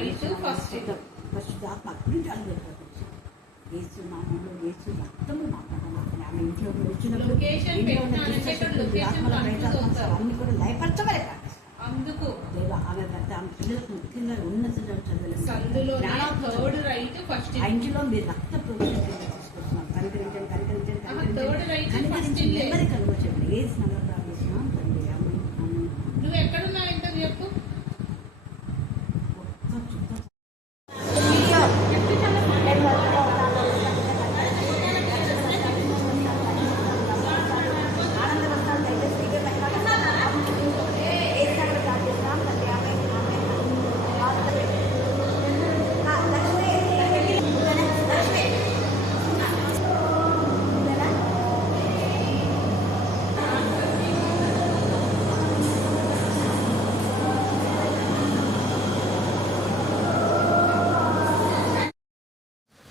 Right first ఆత్మ అక్కడి నుంచి అనుభవించారు. యేసు నామంలో యేసు రక్తము మాట్లాడాలి. ఆమె ఇంట్లో వచ్చినప్పుడు అన్ని కూడా లయపరచమని అందుకు లేదా ఆమె భర్త ఆమె పిల్లలకు ముఖ్యంగా ఉన్నత సందులో థర్డ్ రైట్ ఫస్ట్ ఇంటిలో మీరు రక్త ప్రోక్షణ తీసుకొస్తున్నాం. కనికరించండి నెమ్మది కనుగొచ్చండి. ఏ స్నానం ప్రార్థిస్తున్నాం తండ్రి. నువ్వు ఎక్కడున్నావు ఎంత చెప్పు.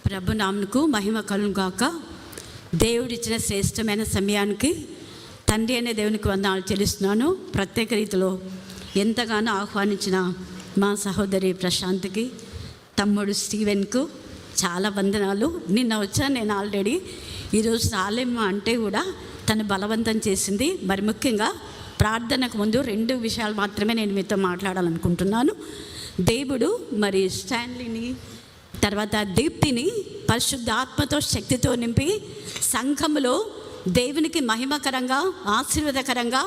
ప్రభు నామమునకు మహిమ కలుగును గాక. దేవుడిచ్చిన శ్రేష్టమైన సమయానికి తండ్రి అనే దేవునికి వందనాలు చెల్లిస్తున్నాను. ప్రత్యేక రీతిలో ఎంతగానో ఆహ్వానించిన మా సహోదరి ప్రశాంత్కి, తమ్ముడు స్టీవెన్కు చాలా వందనాలు. నిన్న వచ్చాను నేను ఆల్రెడీ. ఈరోజు రాలేమ్మా అంటే కూడా తను బలవంతం చేసింది. మరి ముఖ్యంగా ప్రార్థనకు ముందు 2 విషయాలు మాత్రమే నేను మీతో మాట్లాడాలనుకుంటున్నాను. దేవుడు మరి స్టాన్లీని తర్వాత దీప్తిని పరిశుద్ధ ఆత్మతో శక్తితో నింపి సంఘములో దేవునికి మహిమకరంగా ఆశీర్వాదకరంగా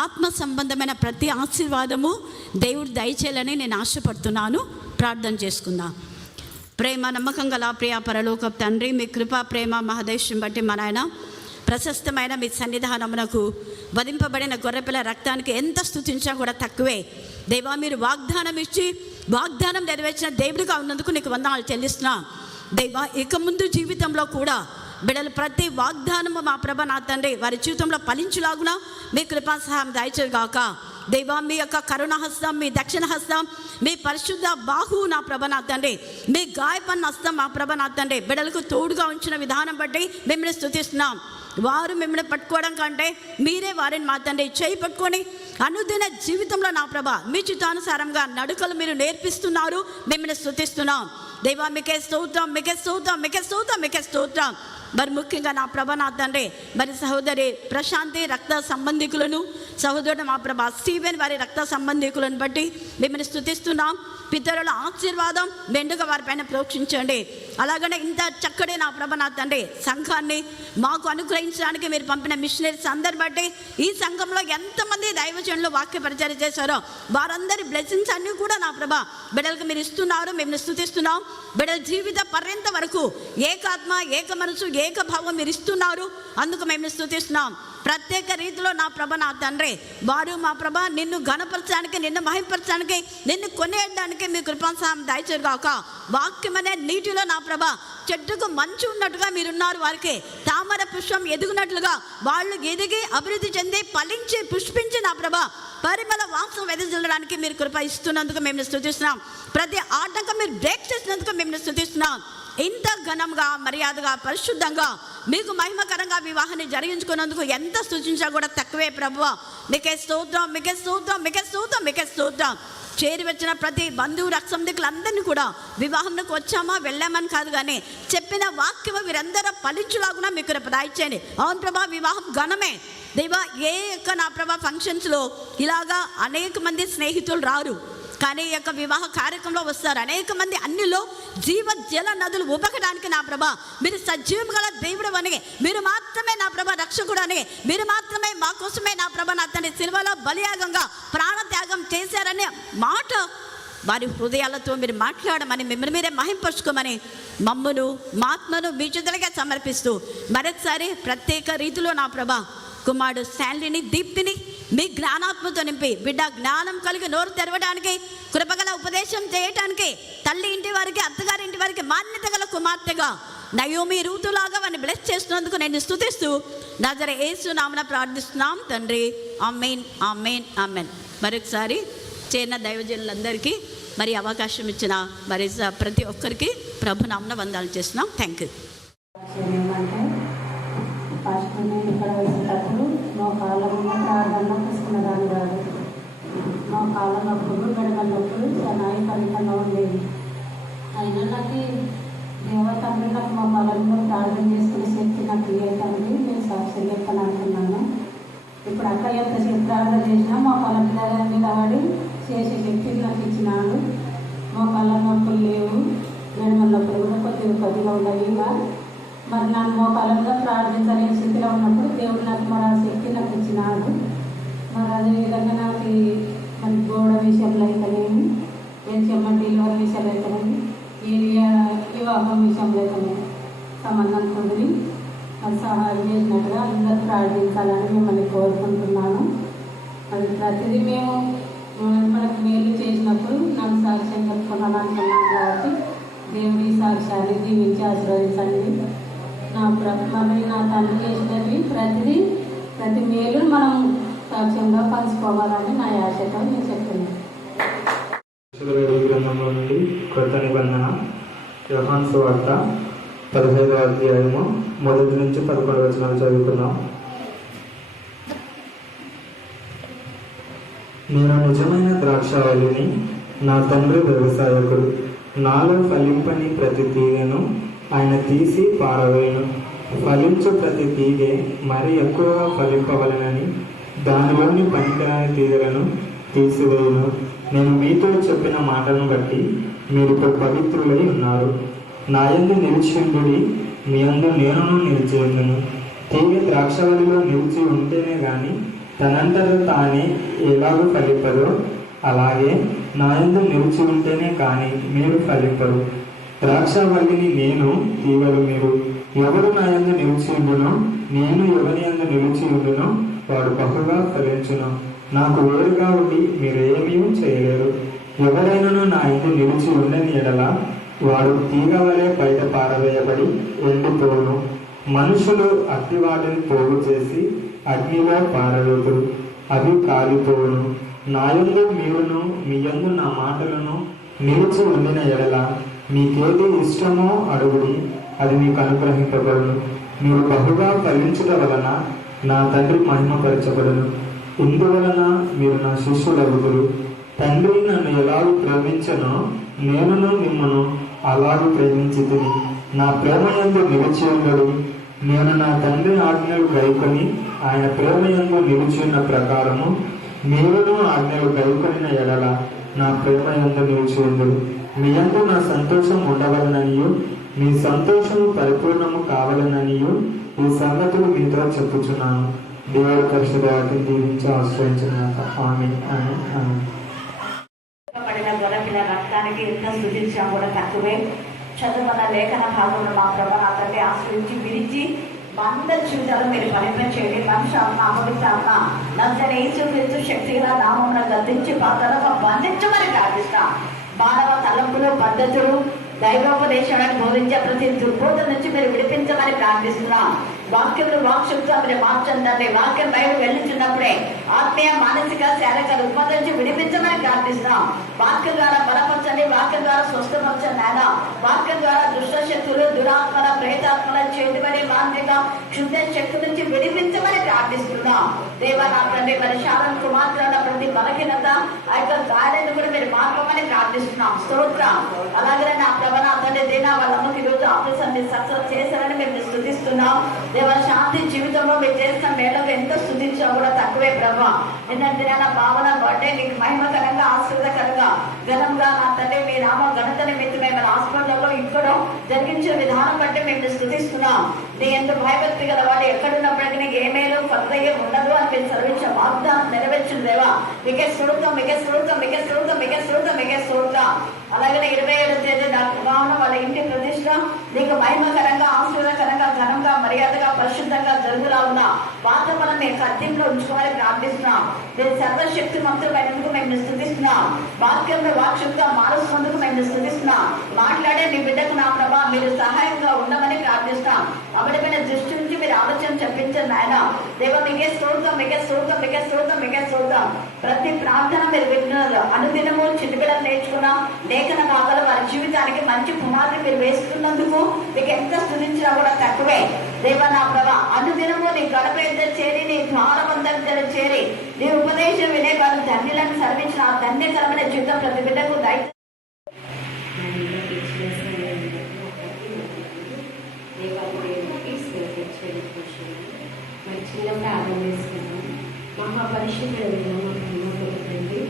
ఆత్మ సంబంధమైన ప్రతి ఆశీర్వాదము దేవుడు దయచేయాలని నేను ఆశపడుతున్నాను. ప్రార్థన చేసుకుందాం. ప్రేమ నమ్మకం గల ప్రియ పరలోక తండ్రి, మీ కృపా ప్రేమ మహదేశం బట్టి మా నాయన ప్రశస్తమైన మీ సన్నిధానమునకు వధింపబడిన గొర్రెపిల్ల రక్తానికి ఎంత స్తుతించా కూడా తక్కువే. దేవా, మీరు వాగ్దానం ఇచ్చి వాగ్దానం నెరవేర్చిన దేవుడిగా ఉన్నందుకు నీకు వందనాలు చెల్లిస్తున్నా. దేవా, ఇక ముందు జీవితంలో కూడా బిడ్డలు ప్రతి వాగ్దానము మా ప్రభ నా తండ్రి వారి జీవితంలో ఫలించులాగున మీ కృపా సహాయం దయచేయగాక. దేవా, మీ యొక్క కరుణహస్తం, మీ దక్షిణ హస్తం, మీ పరిశుద్ధ బాహు నా ప్రభ నా తండ్రి, మీ గాయపన్న హస్తం మా ప్రభ నా తండ్రి బిడ్డలకు తోడుగా ఉంచిన విధానం బట్టి మిమ్మల్ని స్తుతిస్తున్నాం. వారు మిమ్మల్ని పట్టుకోవడం కంటే మీరే వారిని మా తండ్రి చేయి పట్టుకొని అనుదిన జీవితంలో నా ప్రభ మీ చిత్తానుసారంగా నడుకలు మీరు నేర్పిస్తున్నారు. మిమ్మల్ని స్తుతిస్తున్నాం. దేవా, మీకే స్తోత్రం, మీకే స్తోత్రం, మీకే స్తోత్రం, మీకే స్తోత్రం. మరి ముఖ్యంగా నా ప్రభ నా తండ్రి మరి సహోదరి ప్రశాంతి రక్త సంబంధికులను, సహోదరుడు మా ప్రభ స్టీవెన్ వారి రక్త సంబంధికులను బట్టి మిమ్మల్ని స్తుతిస్తున్నాం. పితరుల ఆశీర్వాదం మెండుగా వారిపైన ప్రోక్షించండి. అలాగనే ఇంత చక్కటి నా ప్రభ నా తండ్రి సంఘాన్ని మాకు అనుగ్రహించడానికి మీరు పంపిన మిషనరీస్ అందరి బట్టి ఈ సంఘంలో ఎంతమంది దైవజనులు వాక్య పరిచయం చేశారో వారందరి బ్లెస్సింగ్స్ అన్నీ కూడా నా ప్రభ బిడ్డలకు మీరు ఇస్తున్నారు. మేము స్తుతిస్తున్నాం. బిడ్డల జీవిత పర్యంత వరకు ఏకాత్మ, ఏక మనసు, ఏక భావం మీరు ఇస్తున్నారు. అందుకు మేము స్తుతిస్తున్నాం. ప్రత్యేక రీతిలో నా ప్రభ నా తండ్రి వారు మా ప్రభ నిన్ను ఘనపరచడానికి, నిన్ను మహింపరచడానికి, నిన్ను కొనేయడానికి మీ కృపాసహాయం దయచేయగాక. వాక్యం అనే నీటిలో నా ప్రభ చెట్టుకు మంచు ఉన్నట్టుగా మీరున్నారు. వారికి తామర పుష్పం ఎదుగునట్లుగా వాళ్ళు ఎదిగి అభివృద్ధి చెంది ఫలించి పుష్పించి నా ప్రభ పరిమళ వాసన వెదజల్లడానికి మీరు కృప ఇస్తున్నందుకు మేము స్తుతిస్తున్నాం. ప్రతి ఆటంకం మీరు బ్రేక్ చేసినందుకు మేము స్తుతిస్తున్నాం. ఇంత ఘనంగా, మర్యాదగా, పరిశుద్ధంగా మీకు మహిమకరంగా వివాహాన్ని జరిగించుకున్నందుకు ఎంత సూచించా కూడా తక్కువే ప్రభువా. మీకే స్తోత్రం, మీకే స్తోత్రం, మీకే స్తోత్రం, మీకే స్తోత్రం. చేరి వచ్చిన ప్రతి బంధువు రక్తందికులందరినీ కూడా వివాహంలోకి వచ్చామా వెళ్ళామని కాదు కానీ చెప్పిన వాక్యము వీరందరూ ఫలించులాగునా మీకు రేపు దాయిచ్చేయండి. అవును ప్రభా, వివాహం ఘనమే దేవా. ఏ యొక్క నా ప్రభా ఫంక్షన్స్లో ఇలాగా అనేక మంది స్నేహితులు రారు, కానీ ఈ యొక్క వివాహ కార్యక్రమంలో వస్తారు అనేక మంది. అన్నిలో జీవ జల నదులు ఉబకడానికి నా ప్రభ మీరు సజీవం గల దేవుడు అని, మీరు మాత్రమే నా ప్రభ రక్షకుడు అని, మీరు మాత్రమే మా కోసమే నా ప్రభ నా తండ్రి సిలువలో బలియాగంగా ప్రాణత్యాగం చేశారనే మాట వారి హృదయాలతో మీరు మాట్లాడమని, మిమ్మల్ని మీరే మహింపరుచుకోమని మమ్మును మా ఆత్మను మీ చేతులకే సమర్పిస్తూ మరొకసారి ప్రత్యేక రీతిలో నా ప్రభ కుమారుడు స్టాన్లీని, దీప్తిని మీ జ్ఞానాత్మతో నింపి బిడ్డ జ్ఞానం కలిగి నోరు తెరవడానికి, కృపగల ఉపదేశం చేయటానికి, తల్లి ఇంటి వారికి, అత్తగారి ఇంటి వారికి మాన్యత గల కుమార్తెగా నయోమి రూతులాగా వారిని బ్లెస్ చేస్తున్నందుకు నేను స్తుతిస్తూ నజరేయుడైన యేసు నామమున ప్రార్థిస్తున్నాం తండ్రి. ఆమేన్, ఆమేన్, ఆమేన్. మరొకసారి చేరిన దైవజనులందరికీ మరి అవకాశం ఇచ్చిన మరి ప్రతి ఒక్కరికి ప్రభు నామమున వందనాలు చేస్తున్నాం. Thank you. ఫస్ట్ నేను ఇక్కడ వచ్చేటప్పుడు మా కాళ్ళలో ప్రార్థనలో తీసుకున్నదాన్ని కాదు. మా కాళ్ళ నొప్పులు, గడగ నొప్పులు చాలా ఫలితంగా ఉండేవి. అయినా నాకు దేవతండ్రి నాకు మా బలంలో ప్రార్థన చేసుకునే శక్తి నాకు ఇవ్వటానికి నేను సాక్షి చెప్పని అనుకున్నాను. ఇప్పుడు అక్క ఎంతసేపు ప్రార్థన చేసినా మా పొలం దగ్గర నిలబడి చేసే శక్తి నాకు ఇచ్చినాడు. మా పొలం నొప్పులు లేవు, నడుమ నొప్పులు కూడా కొద్దిగా ఉండవు. ఇంకా మరి నన్ను మా పొలంలో ప్రార్థించలేని స్థితిలో ఉన్నప్పుడు దేవుడు నాకు మరి ఆ శక్తి నాకు ఇచ్చినాడు. మరి అదేవిధంగా నాకు మరి గోడ విషయంలో అయితేనేమి, చెమ్మ డెలివరీ విషయంలో అయితేనేమి, ఏరియా వివాహం విషయంలో అయితేనేమి సంబంధం కుదిరి అది సహాయం చేసినట్టుగా అందరూ ప్రార్థించాలని మిమ్మల్ని కోరుకుంటున్నాను. అది ప్రతిదీ మేము మనకు మేలు చేసినప్పుడు నాకు సాక్ష్యం చెప్పుకున్నాను అనుకున్నాను కాబట్టి దేవుడి సాక్ష్యాన్ని దీవించి ఆశీర్వదించండి. మరి నా తండ్రి చేసినవి ప్రతి మేలు మనం సాక్ష్యంగా పంచుకోవాలని నా ఆశతో నేను చెప్తున్నాను. గ్రంథంలో నుండి కొత్త నిబంధన యోహాను సువార్త 15వ అధ్యాయము 1 నుంచి 11 వచనాలు చదువుకుందాం. నేను నిజమైన ద్రాక్షావళిని, నా తండ్రి వ్యవసాయకుడు. నాలో ఫలింపని ప్రతి తీగను ఆయన తీసి పారవేయను. ఫలించు ప్రతి తీగె మరి ఎక్కువగా ఫలింపవలనని దానిలోని పనికిరాని తీగలను తీసివేయును. నేను మీతో చెప్పిన మాటను బట్టి మీరు ఇప్పుడు పవిత్రులై ఉన్నారు. నా యందు నిలిచిండుడి, మీ యందు నేనును నిలిచి ఉండును. తీగ ద్రాక్షవల్లిలో నిలిచి ఉంటేనే గాని తనంతట తానే ఎలాగూ ఫలింపదో, అలాగే నా యందు నిలిచి ఉంటేనే కానీ మీరు ఫలింపరు. ద్రాక్షవల్లిని నేను, తీగలు మీరు. ఎవరు నా యందు నిలిచి ఉండునో, నేను ఎవరి యందు నిలిచి ఉండునో వాడు బహుగా ఫలించును. నాకు వేరుగా ఉండి మీరు ఏమీ చేయలేరు. ఎవరైనాను నా యందు నిలిచి ఉండని ఎడల వాడు తీగ వలె బయట పారవేయబడి ఎండిపోవును. మనుషులు అట్టి వాటిని పోగు చేసి అగ్నిలో పారవేతురు, అవి కాలిపోవును. నా యందు మీరును, మీ యందు నా మాటలను నిలిచి ఉండిన ఎడల మీకేది ఇష్టమో అడుగుడి, అది మీకు అనుగ్రహింపబడును. మీరు బహుగా ఫలించుట వలన నా తండ్రి మహిమపరచబడును. ఇందువలన మీరు నా శిష్యులగుదురు. తండ్రి నన్ను ఎలాగూ ప్రేమించనో నేనును మిమ్మను అలాగూ ప్రేమించితిని. నా ప్రేమ యందు నిలిచి ఉండడు. నేను నా తండ్రి ఆజ్ఞలు గైకొని ఆయన ప్రేమ యందు నిలిచి ఉన్న ప్రకారము మీరును ఆజ్ఞలు గైకొనిన ఎడల నా ప్రేమ యందు నిలిచి ఉండడు. మీ యందు నా సంతోషం ఉండవలననియు మీ సంతోషము పరిపూర్ణము కావాలననియు ఈ సంగతులు మీతో చెప్పుచున్నాను. దేవుడి పరిశుద్ధ వాటిని దీవించి ఆశ్రయించిన ఆమేన్. పడిన గొడపిన రక్తానికి ఎంత స్థుతించినా కూడా తక్కువే. చదువుకున్న లేఖన భాగంలో మా ప్రభు నా తండ్రి ఆశ్రయించి విరిచి అందరి జీవితాలు మీరు ఫలింప చేయండి. మనిషి ఆత్మ, అమృత ఆత్మ నచ్చని యేసుక్రీస్తు శక్తిగా నామమున గద్దించి పాత్రలో బంధించమని ప్రార్థిస్తాం. మానవ తలంపులు, పద్ధతులు, దైవోపదేశాలను బోధించే ప్రతి దుర్బోధ నుంచి మీరు విడిపించమని ప్రార్థిస్తున్నాం. వాక్యంలో వాక్శక్తిగా మీరు మార్చండి. వాక్యం బయట వెళ్ళించినప్పుడే ఆత్మీయ, మానసిక, శారీరక రుగ్మత నుంచి విడిపించమని ప్రార్థిస్తున్నాం. వాక్యం ద్వారా బలపరచండి, వాక్యం ద్వారా స్వస్థపరచండి. ఆయన వాక్యం ద్వారా దుష్ట శక్తులు, దురాత్మల, ప్రేతాత్మల, చేతిబడి, మాంత్రిక, క్షుద్ర శక్తి నుంచి విడిపించమని ప్రార్థిస్తున్నాం. దేవా నా తండ్రి మరి శాలం కుమార్తెల ప్రతి బలహీనత ఆ యొక్క గాయాలను కూడా మీరు మార్పమని ప్రార్థిస్తున్నాం. స్తోత్రం. అలాగే నా ప్రభా తండ్రి దేనా వాళ్ళమ్మకి ఈరోజు ఆపరేషన్ మీరు సక్సెస్ చేశారని మేము స్తుతిస్తున్నాం. దేవ శాంతి జీవితంలో మీరు చేసిన మేళకు ఎంత స్తుతించినా కూడా తక్కువే ప్రభా. ఏంటంటే నా భావన బట్టే నీకు మహిమకరంగా, ఆశ్చర్యకరంగా, ఘనంగా నా తండ్రి మీ నామ ఘనత నిమిత్తమే మన హాస్పిటల్లో ఇక్కడ జరిగించిన విధానం బట్టి మేము స్తుతిస్తున్నాం. నీ ఎంత భయభక్తి గల వాళ్ళు ఎక్కడున్నప్పటికీ నీకు ఏ మేలు కొత్తగా ఉండదు అని మీరు సెలవించిన వాగ్దానం నెరవేర్చిన దేవా మీకే స్తోత్రం, మీకే స్తోత్రం, మీకే స్తోత్రం, మీకే స్తోత్రం, మీకే స్తోత్రం. అలాగే 27వ తేదీ డాక్టర్ భావన వాళ్ళ ఇంటి ప్రతిష్ట నీకు మహిమకరంగా, ఆశ్చర్యకరంగా, ఘనంగా, మర్యాదగా, పరిశుద్ధంగా జరుగులా ఉన్న వాతావరణం మేము కత్తింపులో ఉంచుకోవాలని ప్రార్థిస్తున్నాం. మీరు సర్వశక్తి మంత్రులైనందుకు మేము స్తుతిస్తున్నాం. వాక్యంలో వాక్శక్తిగా మారుస్తున్నందుకు మేము స్తుతిస్తున్నాం. మాట్లాడే మీ బిడ్డకు నా ప్రభా మీరు సహాయంగా ఉండమని ప్రార్థిస్తాం. అబద్ధమైన దృష్టి నుంచి మీరు ఆలోచన చెప్పించండి ఆయన. దేవ మీకే స్తోత్రం, మీకే స్తోత్రం, మీకే స్తోత్రం, మీకే స్తోత్రం. ప్రతి ప్రార్థన మీరు వింటున్నారు. అనుదినము చిటికలను నేర్చుకున్న లేఖన భాగాలు వారి జీవితానికి మంచి పునాది మీరు వేస్తున్నందుకు మీకు ఎంత స్తుతించినా కూడా తక్కువే. దేవ నా ప్రభా అనుదినము నీ గడప ఎద్దరు చేరి, నీ ద్వారబంధం చేరి, నీ ఉపదేశం వినే వారు ధన్యులను సర్వించిన ఆ ధన్యకరమైన జీవితం ప్రతి బిడ్డకు దయచేసి వెళ్ళిపోతున్నాను. మరి చిన్న ప్రార్థన చేసుకున్నాను. మహాపరిశుద్ధుడైన మా ప్రేమ తండ్రి,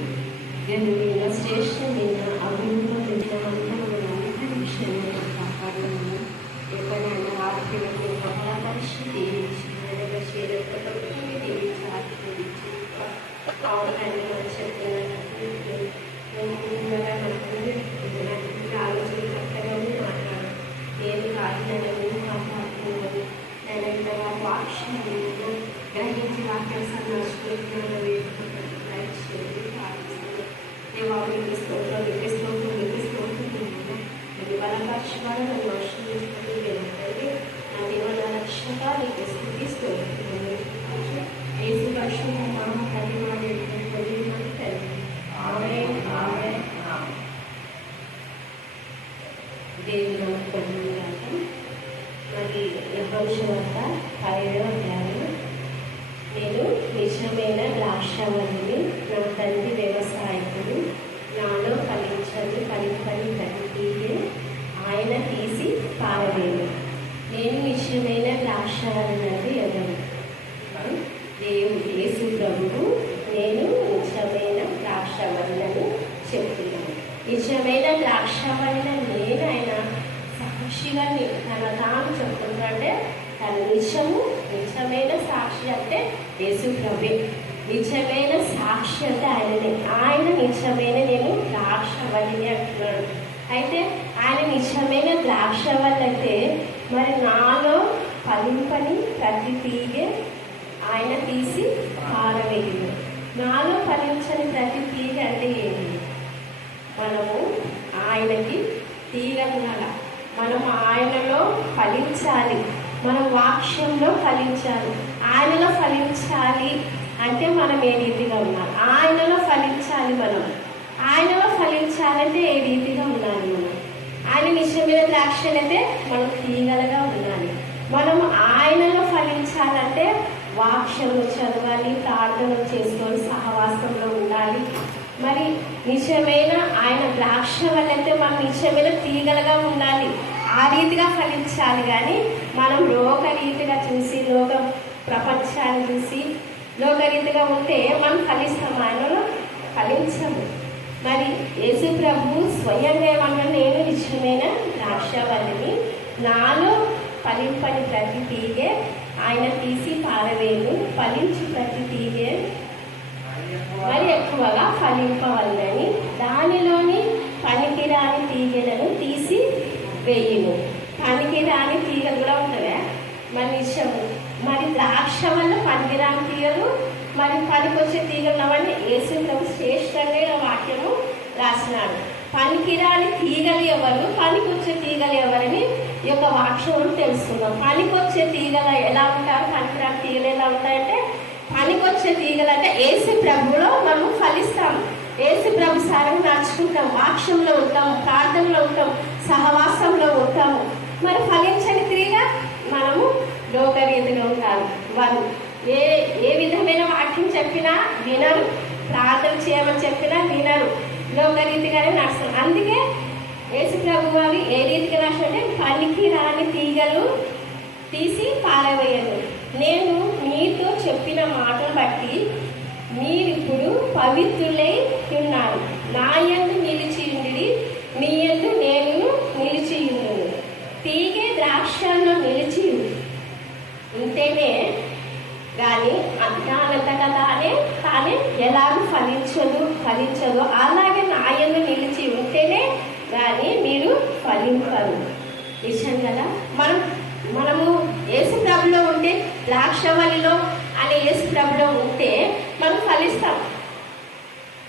గనుడైన శ్రేష్టమైన అభివృద్ధిలో అందరి విషయంలో కాపాడుతున్నాను. ఎక్కడైనా ఆర్థిక పరిస్థితి ఆలోచన కరెక్ట్గానే మాట్లాడు. ఏది కాదు కాపాడుతున్నాను. నేను వాక్యం గ్రహించి వాక్యం సందర్శిస్తున్నాను. బలపరచుకోవాలి నన్ను ఆశ్రయించుకోండి. నా దేవన రక్షక నీకు స్థుతిస్తూ యేసు పరిశుద్ధ నామ పరిమాణి దేవుడు పొందుతాం. మరి భవిష్యత్ 5వ అధ్యాయం. నేను నిజమైన ద్రాక్షావల్లిని, నా తండ్రి వ్యవసాయకుడు, నాలో ఫలించని ఫలింపని ప్రతి ఆయన తీసి పారవేయను. నేను నిజమైన ద్రాక్షావల్లి ఎవరు? దేవుడు యేసు ప్రభువు నేను నిజమైన ద్రాక్షావల్లిని చెప్తున్నాను. నిజమైన ద్రాక్షావల్లి నేను ఆయన సాక్షిగా తన తాను చెప్తున్నాడంటే తన నిజమైన సాక్షి అంటే యేసు ప్రభే. నిజమైన సాక్షి అంటే ఆయననే. ఆయన నిజమైన నేను ద్రాక్షవల్లిని అంటున్నాడు. అయితే ఆయన నిజమైన ద్రాక్షవల్లి అయితే మరి నాలో ఫలింపని ప్రతి తీగె ఆయన తీసి పారవేయను. నాలో ఫలించని ప్రతి తీగ అంటే ఏంటి? మనము ఆయనకి తీగల, మనం ఆయనలో ఫలించాలి. మనం వాక్యంలో ఫలించాలి. ఆయనలో ఫలించాలి అంటే మనం ఏ రీతిగా ఉండాలి? ఆయనలో ఫలించాలి. ఆయనలో ఫలించాలంటే ఏ రీతిగా ఉండాలి? ఆయన నిజమైన ద్రాక్షలైతే మనం తీగలుగా ఉండాలి. మనం ఆయనలో ఫలించాలంటే వాక్యంలో చదవాలి, ప్రార్థనలు చేసుకొని సహవాసంలో ఉండాలి. మరి నిజమైన ఆయన ద్రాక్ష వల్లైతే మనం నిజమైన తీగలుగా ఉండాలి. ఆ రీతిగా ఫలించాలి. కానీ మనం లోకరీతిగా చూసి ప్రపంచాన్ని చూసి లోకరీతిగా ఉంటే మనం ఫలిస్తాం, ఆయనలో ఫలించము. మరి యేసు ప్రభు స్వయంగా ఏమన్నా నేను నిజమైన ద్రాక్షవల్లిని, నాలో ఫలింపని ప్రతి తీగే ఆయన తీసి పారవేయను. ఫలించి ప్రతి తీగే మరి ఎక్కువగా ఫలింపవల్లని దానిలోని పనికిరాని తీగలను తీసి వేయును. పనికిరాని తీగలు కూడా ఉంటుందా? మరి నిజము. మరి ద్రాక్ష వల్ల పనికిరాని తీగలు, మరి పనికొచ్చే తీగలు అవన్నీ యేసు ప్రభు శ్రేష్టంగా వాక్యము రాసినాడు. పనికిరాని తీగలు ఎవరు, పనికొచ్చే తీగలు ఎవరని ఈ యొక్క వాక్యం తెలుసుకుందాం. పనికొచ్చే తీగలు ఎలా ఉంటారు, పనికిరాని తీగలు ఎలా ఉంటాయంటే, పనికొచ్చే తీగలు అంటే యేసు ప్రభులో మనం ఫలిస్తాం. యేసు ప్రభు సారం నడుచుకుంటాం, వాక్యంలో ఉంటాం, ప్రార్థనలో ఉంటాం, సహవాసంలో ఉంటాము. మరి ఫలించని తీగ మనము లోకరీతిగా ఉంటారు. వారు ఏ విధమైన వాక్యం చెప్పినా వినరు, ప్రార్థన చేయమని చెప్పినా వినరు, లోకరీతిగానే నడుస్తారు. అందుకే యేసు ప్రభు వారు ఏ రీతిగా రాసినంటే పనికి రాని తీగలు తీసి పారవేయను. నేను మీతో చెప్పిన మాటలు బట్టి మీరిప్పుడు పవిత్రులై ఉన్నారు. నా యందు నిలిచి ఉండి మీ యందు నేను నిలిచి ఉన్నాను. తీగే ద్రాక్షల్లో నిలిచి ఉంటేనే కానీ దానంతటా తానే ఎలాగూ ఫలించదు. అలాగే నా యందు నిలిచి ఉంటేనే కానీ మీరు ఫలింపరు. విషయం కదా. మనము యేసు ప్రభులో ఉంటే, ద్రాక్షవల్లిలో అనే యేసు ప్రభులో ఉంటే మనం ఫలిస్తాం.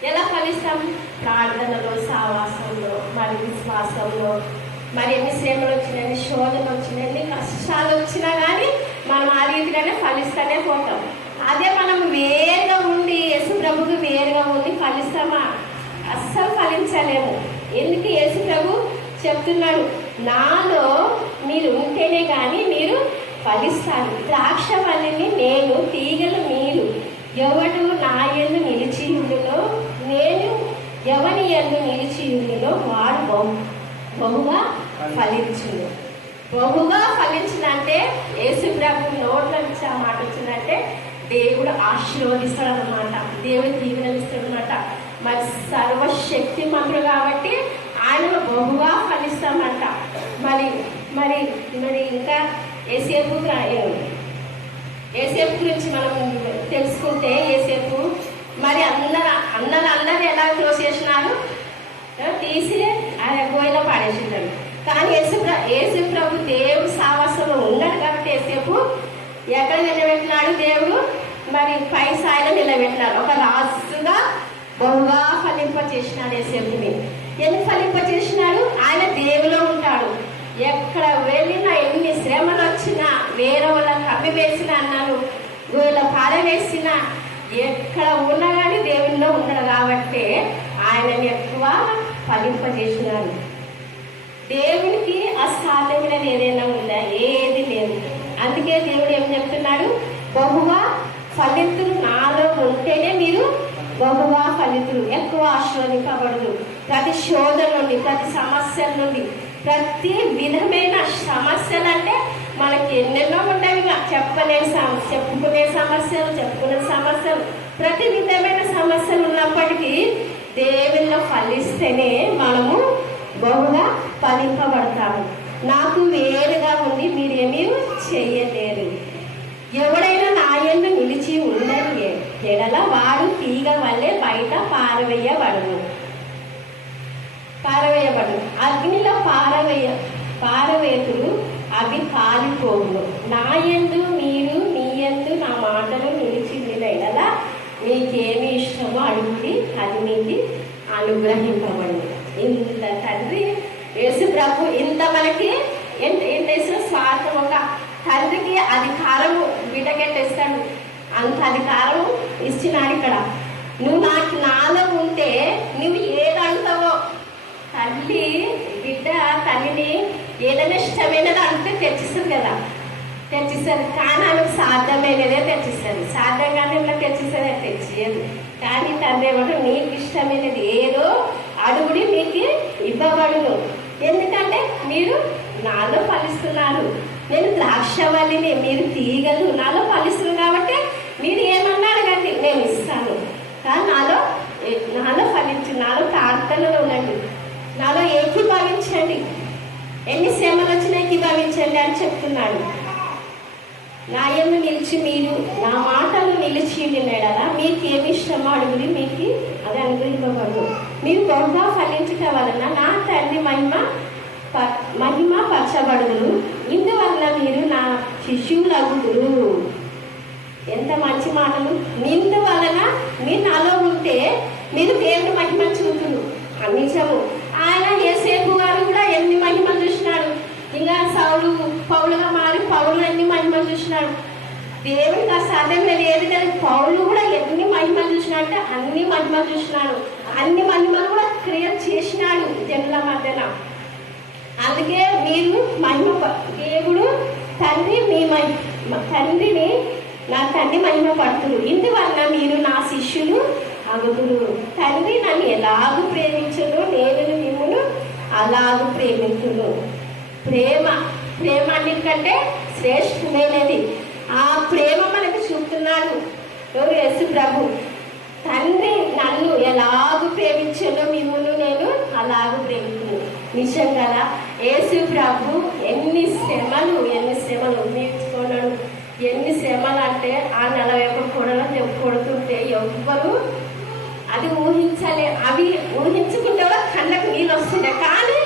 ఎలా ఫలిస్తాం? ప్రార్థనలో, సహవాసంలో, మరి విశ్వాసంలో. మరి ఎన్ని శ్రమలు వచ్చినా, ఎన్ని శోధనలు వచ్చినా, ఎన్ని కష్టాలు వచ్చినా కానీ మనం ఆ రీతిగానే ఫలిస్తూనే పోతాం. అదే మనం వేరుగా ఉండి యేసు ప్రభుకి వేరుగా ఉండి ఫలిస్తామా? అస్సలు ఫలించలేము. ఎందుకు? యేసు ప్రభు చెప్తున్నాడు, నాలో మీరు ఉంటేనే కానీ మీరు ఫలిస్తారు. ద్రాక్షవల్లిని నేను, తీగలు మీరు. ఎవడు నా యందు నిలిచి ఉండునో, నేను ఎవని యందు నిలిచి ఉండునో వాడు బహుగా ఫలించును. బహుగా ఫలించిందంటే యేసు ప్రభు నోట్ల నుంచి ఆ మాట వచ్చిందంటే దేవుడు ఆశీర్వదిస్తాడు అన్నమాట, దేవుడు దీవెనలు ఇస్తాడు అనమాట. మరి సర్వశక్తి మంత్రులు కాబట్టి ఆయన బహుగా ఫలిస్తామంట. మరి మరి మరి ఇంకా ఏసేపు గురించి మనం తెలుసుకుంటే, ఏసేపు మరి అందరూ ఎలా తోసేసినారు, తీసి ఆయన గోయిలో పాడేసినాడు. కానీ యేసు ప్రభు దేవుడు సావాసంలో ఉన్నాడు కాబట్టి ఏసేపు ఎక్కడ నిలబెట్టినాడు, దేవుడు మరి పై స్థాయిలో నిలబెట్టినాడు. ఒక రాజుగా బహుగా ఫలింపచేసినాడు ఏసేపుని. ఎందుకు ఫలింపచేసినాడు? ఆయన దేవులో ఉంటాడు. ఎక్కడ వెళ్ళినా ఎన్ని శ్రమలు వచ్చినా, వేరే వాళ్ళ కప్పి వేసిన అన్నాను, వీళ్ళ పారవేసిన, ఎక్కడ ఉన్నా కానీ దేవుల్లో ఉన్నాడు కాబట్టి ఆయనని ఎక్కువ ఫలింపజేసినాడు. దేవునికి అసాధ్యమైనది ఏదైనా ఉందా? ఏది లేదు. అందుకే దేవుడు ఏం చెప్తున్నాడు, బహుగా ఫలితులు నాలో ఉంటేనే మీరు బహుగా ఫలితులు, ఎక్కువ ఆశీర్వదింపబడదు. ప్రతి శోధన నుండి, ప్రతి సమస్యల నుండి, ప్రతి విధమైన సమస్యలు అంటే మనకి ఎన్నెన్నో ఉంటాయి, చెప్పుకునే సమస్యలు, ప్రతి విధమైన సమస్యలు ఉన్నప్పటికీ దేవుల్లో ఫలిస్తేనే మనము బహుగా ఫలింపబడతాము. నాకు వేరుగా ఉంది మీరేమీ చేయలేరు. ఎవడైనా నా యందు నిలిచి ఉండని ఎడల వాడు తీగ వల్లే బయట పారవేయబడును. అగ్నిలో పారవేతులు అవి కాలిపోవును. నా యందు మీరు మీ యందు నా మాటలు నిలిచి ఎడల మీకేమి ఇష్టమో అడుగుడి, అది మీకు అనుగ్రహింపబడు. ఇంత తండ్రి యేసు ప్రభు ఇంత మనకి ఎంత స్వార్థంగా తండ్రికి అధికారము బిడ్డకెట్టేస్తాడు, అంత అధికారం ఇచ్చినాడు. ఇక్కడ నువ్వు నాలో ఉంటే నువ్వు ఏదంటావో, తల్లిని ఏదైనా ఇష్టమైనది అంటే తెచ్చిస్తుంది కదా, తెచ్చిస్తుంది. కానీ ఆమెకు సాధ్యమైనదే తెచ్చిస్తుంది, సాధ్యంగానే ఇలా తెచ్చిస్తుంది, తెచ్చేది. కానీ తండ్రి ఏమంటే నీకు ఇష్టమైనది ఏదో అడుగుడి, మీకు ఇవ్వబడును. ఎందుకంటే మీరు నాలో ఫలిస్తున్నారు, నేను ద్రాక్షవల్లిని, మీరు తీగలు నాలో ఫలిస్తున్నారు కాబట్టి మీరు ఏమన్నా అడగండి నేను ఇస్తాను. కానీ నాలో ఫలించి, నాలో ప్రార్థనలో ఉండండి, నాలో ఏకీభవించండి, ఎన్ని శ్రమలు వచ్చినా ఏకీభవించండి అని చెప్తున్నాడు. నా యందు నిలిచి మీరు నా మాటలు నిలిచి ఉండేలా మీకు ఏమి ఇష్టమో అడుగుడి, మీకు అది అనుగ్రహింపబడు. మీరు బహుగా ఫలించట వలన నా తండ్రి మహిమ పరచబడుదురు. ఇందువల్ల మీరు నా శిష్యులగుదురు. ఎంత మంచి మాటలు! ఇందువలన మీరు నాలో ఉంటే మీరు దేవుని మహిమ చూపులు. నిజము. ఆయన యేసేపు గారు కూడా ఎన్ని మహిమలు చూసినాడు. ఇంకా పౌలుగా మారి పౌలు ఎన్ని మహిమలు చూసినాడు. దేవునికి అసాధ్యం లేదు, ఏది లేదు. పౌలు కూడా ఎన్ని మహిమలు చూసినాడు అంటే అన్ని మహిమలు చూసినాడు. అన్ని మహిమలు కూడా క్రియేట్ చేసినాడు జనుల మధ్యన. అందుకే మీరు దేవుడు తండ్రిని నా తండ్రి మహిమ పడుతురు. ఇందువల్ల మీరు నా శిష్యులు అగుదురు. తండ్రి నన్ను ఎలాగూ ప్రేమించును, నేను మిమ్మును అలాగూ ప్రేమించును. ప్రేమ అన్నిటికంటే శ్రేష్టమైనది. ఆ ప్రేమ మనకు చూపుతున్నాడు ఎవరు? యేసు ప్రభు. తండ్రి నన్ను ఎలాగూ ప్రేమించానో మిమ్మును నేను అలాగూ ప్రేమించును. నిజం కదా. యేసు ప్రభు ఎన్ని శ్రమలు నేర్చుకున్నాడు. ఎన్ని శ్రమలు అంటే ఆ 41 కొడలు కొడుతుంటే ఎవ్వరు అది ఊహించాలి. అవి ఊహించుకుంటే కళ్ళకు నీళ్ళు వస్తుండే. కానీ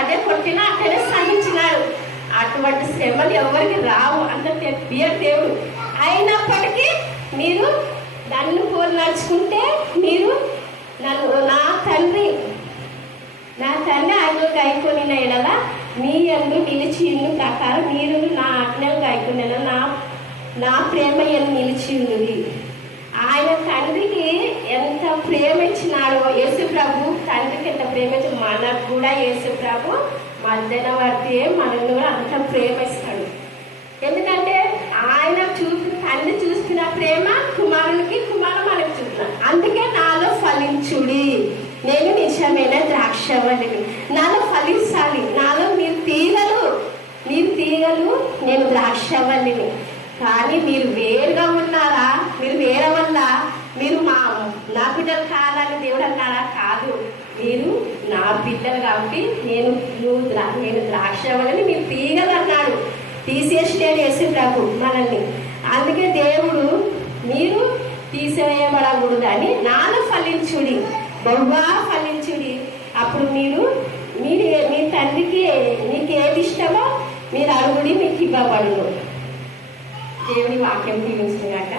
అదే కొట్టినా అక్కడే సహించినాడు. అటువంటి శ్రమలు ఎవరికి రావు, అంత దేవుడు. అయినప్పటికీ మీరు నన్ను పోలు నడుచుకుంటే మీరు నా తండ్రి ఆజ్ఞలు గాయకొని ఎడల మీ యందు నిలిచి ప్రకారం మీరు నా ఆజ్ఞలు గాయకొని నా ప్రేమ నిలిచి ఉన్నది. ఆయన తండ్రికి ఎంత ప్రేమించినాడో యేసు ప్రభు. తండ్రికి ఎంత ప్రేమించి మనకు కూడా యేసు ప్రభు మధ్యవర్తి మనల్ని కూడా అంత ప్రేమిస్తాడు. ఎందుకంటే ఆయన తండ్రి చూస్తున్న ప్రేమ కుమారునికి, కుమారుడు మనకు చూస్తున్నాడు. అందుకే నాలో ఫలించుడి, నేను నిజమైన ద్రాక్షవల్లిని, నాలో ఫలించాలి, నాలో మీరు తీగలు, నేను ద్రాక్షవల్లిని. కానీ మీరు వేరుగా ఉన్నారా? మీరు వేరవల్లా? మీరు నా బిడ్డలు కాదని దేవుడు అన్నారా? కాదు, మీరు నా బిడ్డలు కాబట్టి నేను ద్రాక్షవల్లిని, మీరు తీగలు అన్నాడు. తీసేసినాడు యేసు ప్రభు మనల్ని. అందుకే దేవుడు మీరు తీసివేయబడకూడదని నాలో ఫలించుడి, బహుగా ఫలించుడి. అప్పుడు మీ తండ్రికి మీకు ఏది ఇష్టమో మీరు అడుగుడి, మీకు ఇవ్వబడును. దేవుని వాక్యం దీవించుగాక.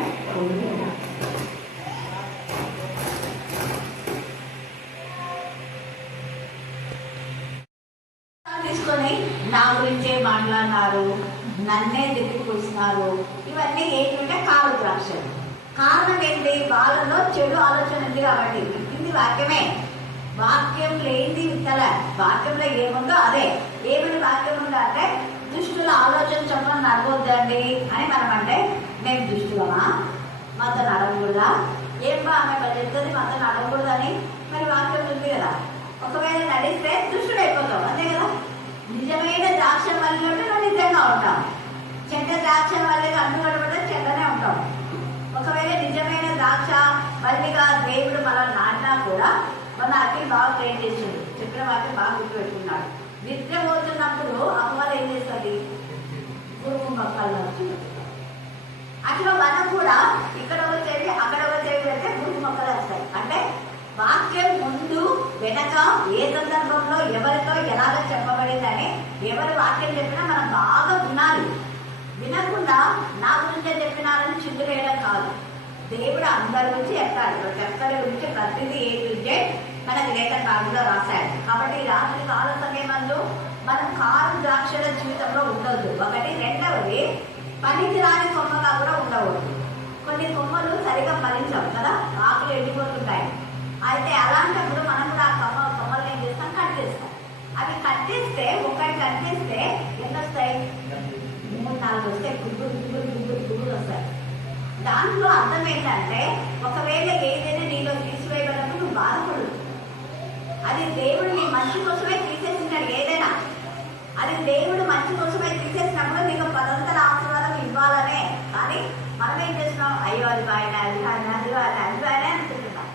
తీసుకొని నా గురించే మాట్లాడినారు, నన్నే దిక్కుకొస్తున్నారు. ఇవన్నీ ఏంటంటే కారు ద్రాక్షలు. కారణం ఏంటి? వాళ్ళలో చెడు ఆలోచన ఉంది కాబట్టి. ఇది వాక్యమే. వాక్యం లేనిది విత్తల. వాక్యంలో ఏముందో అదే. ఏమని వాక్యం ఉందో అంటే దుష్టుల ఆలోచన చెప్పని నడవద్దండి అని మనం అంటే, మేము దుష్టులమా? మాతో నడవకూడదా? ఏం బా ఆమె చెప్తుంది మాతో నడవకూడదని? మరి వాక్యం ఉంది కదా. ఒకవేళ నడిస్తే దుష్టుడు అయిపోతాం, అంతే కదా. నిజమైన ద్రాక్ష వల్లిలోనే మనం నిజంగా ఉంటాం. చెడ్డ ద్రాక్ష వల్లిగా అడ్డుపడబడితే చెడ్డనే ఉంటాం. ఒకవేళ నిజమైన ద్రాక్ష వల్లిగా దేవుడు మనం నాటినా కూడా మన అతి బాగా ట్రైన్ చేసిండు. చెప్పిన వాటిని బాగా గుర్తుపెట్టుకున్నాడు. నిద్రపోతున్నప్పుడు అమ్మవారు ఏం చేస్తుంది? గురువు మొక్కలు వస్తుంది. అట్లా మనం కూడా ఇక్కడ వచ్చేది అక్కడ వచ్చేది అంటే గురువు మొక్కలు వస్తాయి. అంటే వాక్యం ముందు వెనక ఏ సందర్భంలో ఎవరితో ఎలాగ చెప్పబడిందని ఎవరు వాక్యం చెప్పినా మనం బాగా వినాలి. వినకుండా నా గురించే చెప్పినారని చిందులేయడం కాదు. దేవుడు అందరి గురించి చెప్తాడు. ఒక్కరి గురించి ప్రతిదీ ఏ గురించే మనకి లేఖ కాలంలో రాశాడు. కాబట్టి ఈ రాత్రి కాల సమయమందు మనం కారు ద్రాక్షల జీవితంలో ఉండవద్దు. ఒకటి. రెండవది, పనికి రాని కొమ్మగా కూడా ఉండవద్దు. కొన్ని కొమ్మలు సరిగా ఫలించవు కదా, ఆకులు ఎండిపోతుంటాయి. అయితే అలాంటప్పుడు మనం కూడా ఆ కొమ్మలు ఏం చేస్తాం? కట్ చేస్తాం. అవి కట్ చేస్తే ఒకటి కట్ చేస్తే ఎన్ని వస్తాయి? 3-4 వస్తాయి. గుగ్గురు వస్తాయి. దాంట్లో అర్థం ఏంటంటే, ఒకవేళ ఏదైనా నీలో తీసివేయబడినప్పుడు నువ్వు బాధపడు. అది దేవుడు నీ మంచి కోసమే తీసేసినాడు. ఏదైనా అది దేవుడు మంచి కోసమే తీసేసినప్పుడు నీకు 10 ఆశీర్వాదం ఇవ్వాలనే. కానీ మనం ఏం చేస్తున్నాం? అయ్యో అది ఆయన అనుకుంటున్నాం.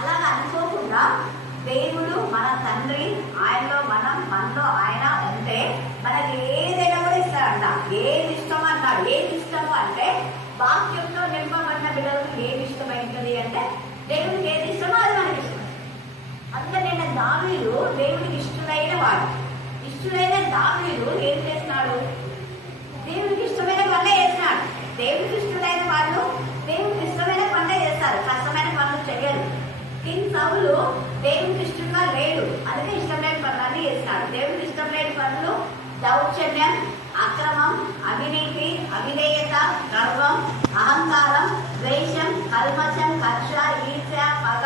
అలాగా అనుకోకుండా దేవుడు మన తండ్రి, ఆయనలో మనం, మనలో ఆయన ఉంటే మనకి ఏదైనా కూడా ఇస్తాడంట. ఏది ఇష్టం అన్నాడు. ఏది ఇష్టము అంటే వాక్యంలో నింపబడిన బిడ్డలకు ఏది ఇష్టమైంది అంటే దేవుడికి ఏది ఇష్టమో అది మనకి ఇష్టం. అందుకని నేను దావీదు దేవుడికి ఇష్టమైన వాడు. ఇష్టమైన దావీదు ఏం చేస్తున్నాడు? దేవుడికి ఇష్టమైన పనులే చేస్తున్నాడు. దేవుడికి ఇష్టమైన వాళ్ళు దేవుడికి ఇష్టమైన పనులే చేస్తారు, కష్టమైన పనులు చేయరు. కింగ్ సౌలు దేవుడికి ఇష్టంగా లేడు, అందుకే ఇష్టం లేని పనులన్నీ చేస్తున్నాడు. దేవుడికి ఇష్టం లేని పనులు దౌర్జన్యం, అక్రమం, అవినీతి, అవిధేయత, గర్వం, అహంకారం, ద్వేషం, కల్మషం, కక్ష, ఈర్ష్య, పగ,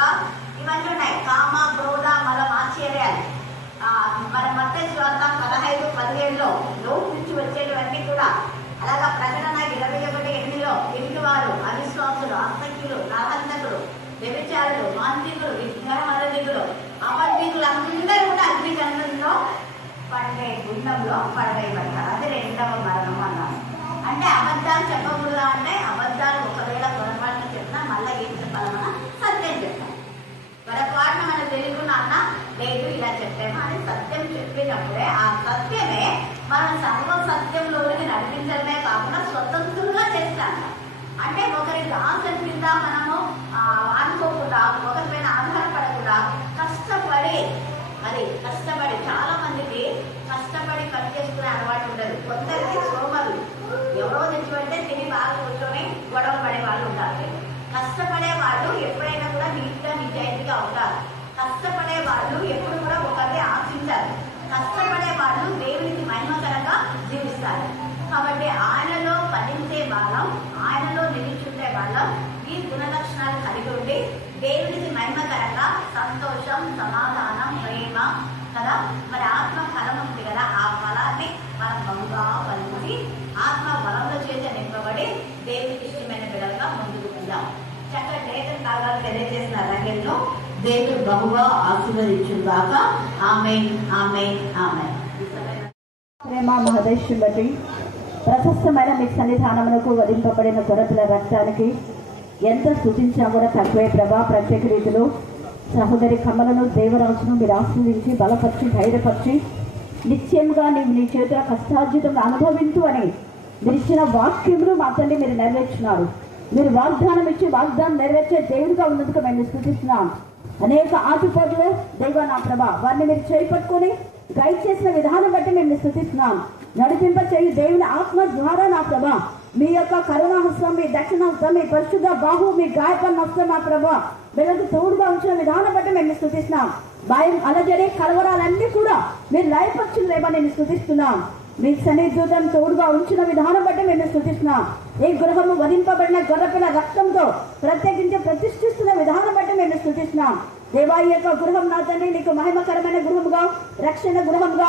ఇవన్నీ ఉన్నాయి. కామ, క్రోధ, మలం, ఆశ్చర్యాలు. మన మత్తయి సువార్త 15:17లో లోపు నుంచి వచ్చేటివన్నీ కూడా. అలాగా ప్రకటన 21:8లో ఇంటివారు, అవిశ్వాసులు, అసఖ్యులు, నరహంతకులు, వ్యభిచారులు, మాంత్రికులు, విగ్రహారాధికులు, అబద్ధికులు అందరూ కూడా అగ్నిగంధంలో పండే గుండంలో పడవేయబడతారు. అది 2వ మరణం అన్నారు. అంటే అబద్ధాలు చెప్పకూడదా అంటే, అబద్ధాలు ఒకవేళ పొరపాటున చెప్పినా మళ్ళీ ఏం చెప్పాలన్నా సత్యం చెప్తాం. పొరపాటున మనం తెలుగున అన్నా లేదు ఇలా చెప్పామా అని సత్యం చెప్పినప్పుడే ఆ సత్యమే మనం సర్వ సత్యంలోకి నడిపించడమే కాకుండా స్వతంత్రంగా చేస్తాం. అంటే ఒకరి దాసం కింద మనము అనుకోకుండా, ఒకరిపైన ఆధారపడకుండా కష్టపడి చాలా మందికి కష్టపడి కట్ చేసుకునే అలవాటు ఉండదు. కొందరికి సోమరు ఎవరో తెచ్చిపెడితే తిని బాగా కూర్చొని గొడవ పడే వాళ్ళు ఉంటారు. కష్టపడే వాళ్ళు ఎప్పుడైనా కూడా నీట్గా నిజాయితీగా ఉంటారు. కష్టపడే వాళ్ళు ఎప్పుడు కూడా ఒకరిని ఆశించారు. కష్టపడే వాళ్ళు దేవునికి మహిమకరంగా జీవిస్తారు. కాబట్టి ఆయనలో ఫలించే వాళ్ళం, ఆయనలో నిలిచుండే వాళ్ళం ఈ గుణలక్షణాలు కలిగి ఉండి దేవునికి మహిమకరంగా సంతోషం, సమాధానం, ప్రేమ కదా, మరి ఆత్మ ఫలం ఉంది కదా, ఆ ఫలాన్ని మనం బహుగా ఫలించి ఆత్మ బలంలో చేత నింపబడి దేవునికి ఇష్టమైన బిడ్డలుగా ముందుకు వెళ్దాం. చక్కటి లేఖన కాలాలు తెలియజేసిన రంగంలో దేవుడు బహుగా ఆశీర్వదించుగాక. ఆమేన్, ఆమేన్, ఆమేన్. మహిమ మహదేశం బట్టి ప్రశస్తమైన మీ సన్నిధానమునకు వధింపబడిన గొర్రెల రక్తానికి ఎంత స్తుతించినా కూడా తక్కువే ప్రభా. ప్రత్యేక రీతిలో సహోదరి కమలను దేవరాజును మీరు ఆశీర్వించి బలపరిచి ధైర్యపరిచి నిత్యంగా నీవు నీ చేతుల కష్టార్జితం అనుభవించు అని మీరు ఇచ్చిన వాక్యములు మా తల్లి మీరు నెరవేర్చున్నారు. మీరు వాగ్దానం ఇచ్చి వాగ్దానం నెరవేర్చే దేవుడిగా ఉన్నందుకు మేము స్తుతిస్తున్నాం. అనేక ఆటుపోట్లు దైవ నా ప్రభా వారిని మీరు చేపట్టుకొని గైడ్ చేసిన విధానం బట్టి మేము స్తుతిస్తున్నాం. నడిపింప చేయి దేవుని ఆత్మ ద్వారా నా ప్రభా మీ యొక్క కరుణాహస్తం, మీ దక్షిణహస్తం, మీ పరిశుద్ధ బాహు, మీ గాయపన్న హస్తం నా ప్రభా వీళ్ళకు తోడుగా ఉంచిన విధానం బట్టి మేము స్తుతిస్తున్నాం. భయం అలజడి కలవరాలన్నీ కూడా మీరు లయపరిచిన రేపా నేను స్తుతిస్తున్నాం. మీ సన్నిధుతం తోడుగా ఉంచిన విధానం బట్టి మేము స్తుతిస్తున్నాం. ఈ గృహము వధింపబడిన గొర్రెపిల్ల రక్తంతో ప్రత్యేకించి ప్రతిష్ఠిస్తున్న విధానం బట్టి మేము స్తుతిస్తున్నాం. దేవా ఈ యొక్క గృహం నా తండ్రి నీకు మహిమకరమైన గృహముగా, రక్షణ గృహంగా,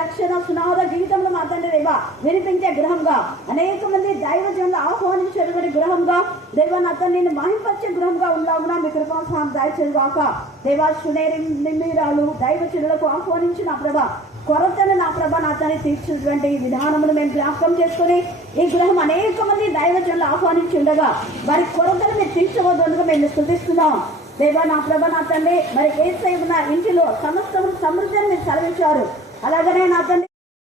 రక్షణ సునాద జీవితంలో మా తండ్రి దేవా వినిపించే గృహంగా, అనేక మంది దైవజనులు ఆహ్వానించేటువంటి గృహంగా, దేవా నా తండ్రి నేను మహింపరిచే గృహంగా ఉన్నాగునా మీ కృపాసనం దాయిచేగాక. దేవా సునేరి నిమ్మిరాలు దైవజనులకు ఆహ్వానించిన ప్రభా కొరతను నా ప్రభ నా తండ్రి తీర్చినటువంటి విధానమును మేము జ్ఞాపకం చేసుకుని ఈ గృహం అనేక మంది దైవజనులు ఆహ్వానించి ఉండగా వారి కొరతను మీరు తీర్చవద్దుగా మేము స్తుతిస్తున్నాం. దేవా నా ప్రభ నా తండ్రి మరి యేసయ్య ఉన్న ఇంటిలో సమస్తం సమృద్ధిని మీరు సెలవించారు. అలాగనే నా తండ్రి